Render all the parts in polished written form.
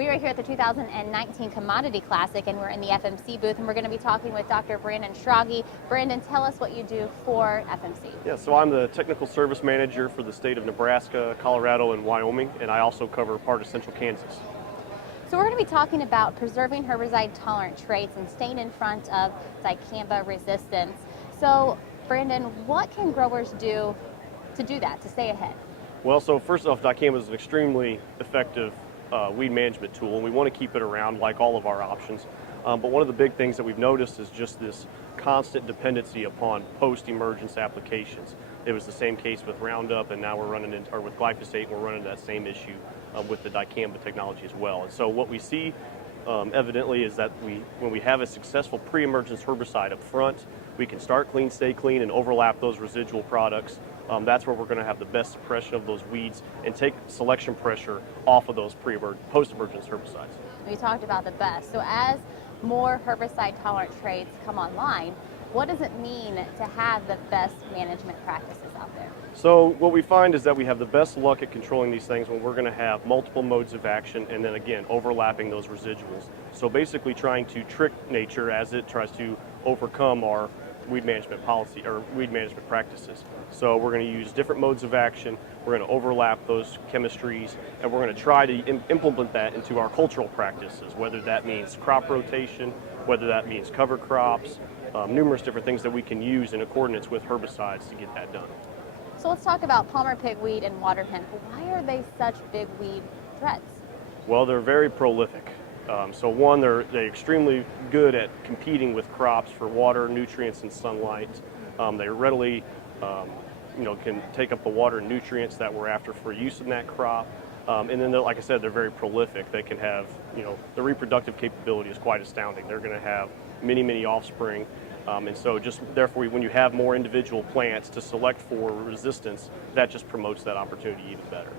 We are here at the 2019 Commodity Classic, and we're in the FMC booth, and we're going to be talking with Dr. Brandon Schrage. Brandon, tell us what you do for FMC. Yeah, so I'm the Technical Service Manager for the state of Nebraska, Colorado, and Wyoming, and I also cover part of central Kansas. So we're going to be talking about preserving herbicide-tolerant traits and staying in front of Dicamba resistance. So, Brandon, what can growers do to do that, to stay ahead? Well, so first off, Dicamba is an extremely effective weed management tool, and we want to keep it around like all of our options. But one of the big things that we've noticed is just this constant dependency upon post-emergence applications. It was the same case with Roundup, and now we're running into, or with glyphosate, and we're running into that same issue with the Dicamba technology as well. And so what we see evidently is that when we have a successful pre-emergence herbicide up front, we can start clean, stay clean, and overlap those residual products. That's where we're going to have the best suppression of those weeds and take selection pressure off of those post-emergence herbicides. We talked about the best. So as more herbicide-tolerant traits come online, what does it mean to have the best management practices out there? So what we find is that we have the best luck at controlling these things when we're going to have multiple modes of action and then again overlapping those residuals. So basically trying to trick nature as it tries to overcome our weed management policy or weed management practices. So we're going to use different modes of action, we're going to overlap those chemistries, and we're going to try to implement that into our cultural practices, whether that means crop rotation, whether that means cover crops, numerous different things that we can use in accordance with herbicides to get that done. So let's talk about Palmer pigweed and water hemp. Why are they such big weed threats? Well, they're very prolific. So one, they're extremely good at competing with crops for water, nutrients, and sunlight. They readily, can take up the water and nutrients that we're after for use in that crop. And then, like I said, they're very prolific. They can have, the reproductive capability is quite astounding. They're going to have many, many offspring. And so just therefore, when you have more individual plants to select for resistance, that just promotes that opportunity even better.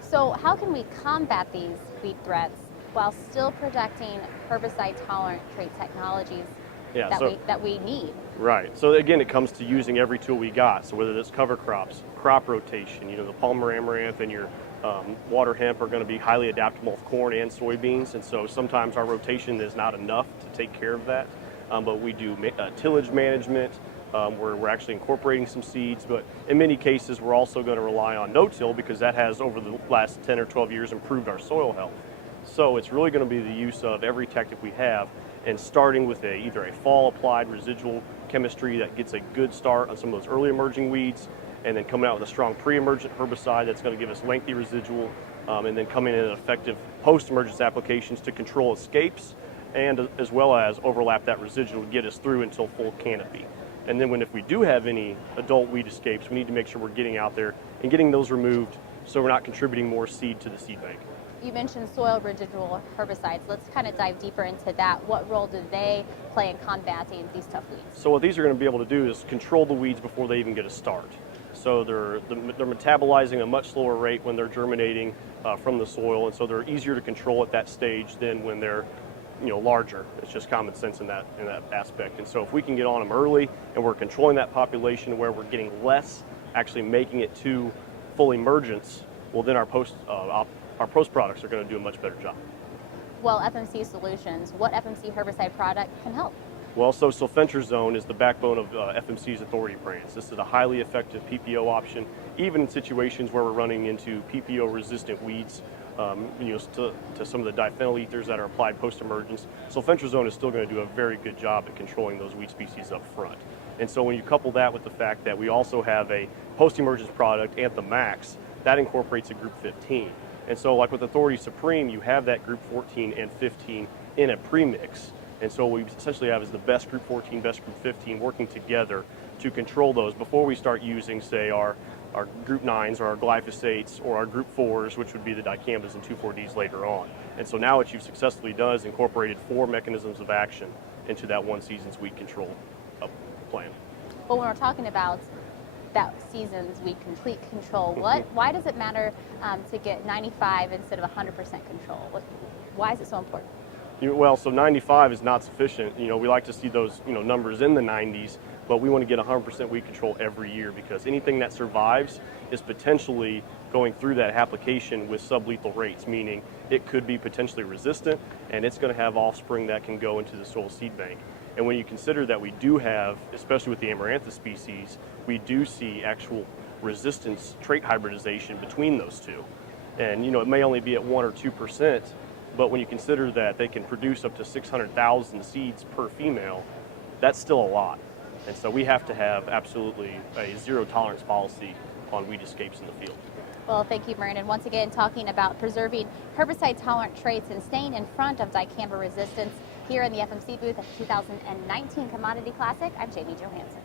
So how can we combat these weed threats while still protecting herbicide-tolerant trait technologies that we need? Right. So again, it comes to using every tool we got. So whether that's cover crops, crop rotation, the Palmer amaranth and your water hemp are going to be highly adaptable with corn and soybeans. And so sometimes our rotation is not enough to take care of that. But we do tillage management, where we're actually incorporating some seeds. But in many cases, we're also going to rely on no-till because that has, over the last 10 or 12 years, improved our soil health. So it's really going to be the use of every tactic we have, and starting with either a fall-applied residual chemistry that gets a good start on some of those early emerging weeds, and then coming out with a strong pre-emergent herbicide that's going to give us lengthy residual, and then coming in effective post-emergence applications to control escapes, and as well as overlap that residual to get us through until full canopy. And then if we do have any adult weed escapes, we need to make sure we're getting out there and getting those removed so we're not contributing more seed to the seed bank. You mentioned soil residual herbicides. Let's kind of dive deeper into that. What role do they play in combating these tough weeds? So what these are going to be able to do is control the weeds before they even get a start. So they're metabolizing at a much slower rate when they're germinating from the soil, and so they're easier to control at that stage than when they're larger. It's just common sense in that aspect. And so if we can get on them early and we're controlling that population where we're getting less, actually making it to full emergence, well then our post products are going to do a much better job. Well, FMC Solutions, what FMC herbicide product can help? Well, so sulfentrazone is the backbone of FMC's authority brands. This is a highly effective PPO option, even in situations where we're running into PPO-resistant weeds, to some of the diphenyl ethers that are applied post-emergence. Sulfentrazone is still going to do a very good job at controlling those weed species up front. And so when you couple that with the fact that we also have a post-emergence product, Anthem Max, that incorporates a group 15. And so like with Authority Supreme, you have that group 14 and 15 in a premix. And so what we essentially have is the best group 14, best group 15 working together to control those before we start using, say, our group 9s or our glyphosates or our group 4s, which would be the dicambas and 2,4-Ds later on. And so now what you've successfully done is incorporated 4 mechanisms of action into that one season's weed control plan. Well, when we're talking about that season's weed complete control, why does it matter to get 95 instead of 100% control? Why is it so important? Well, so 95 is not sufficient. We like to see those numbers in the 90s, but we want to get 100% weed control every year because anything that survives is potentially going through that application with sublethal rates, meaning it could be potentially resistant, and it's going to have offspring that can go into the soil seed bank. And when you consider that we do have, especially with the Amaranthus species, we do see actual resistance trait hybridization between those two. And it may only be at 1 or 2%, but when you consider that they can produce up to 600,000 seeds per female, that's still a lot. And so we have to have absolutely a zero tolerance policy on weed escapes in the field. Well, thank you, Brandon. Once again, talking about preserving herbicide-tolerant traits and staying in front of dicamba resistance here in the FMC booth at the 2019 Commodity Classic. I'm Jamie Johansson.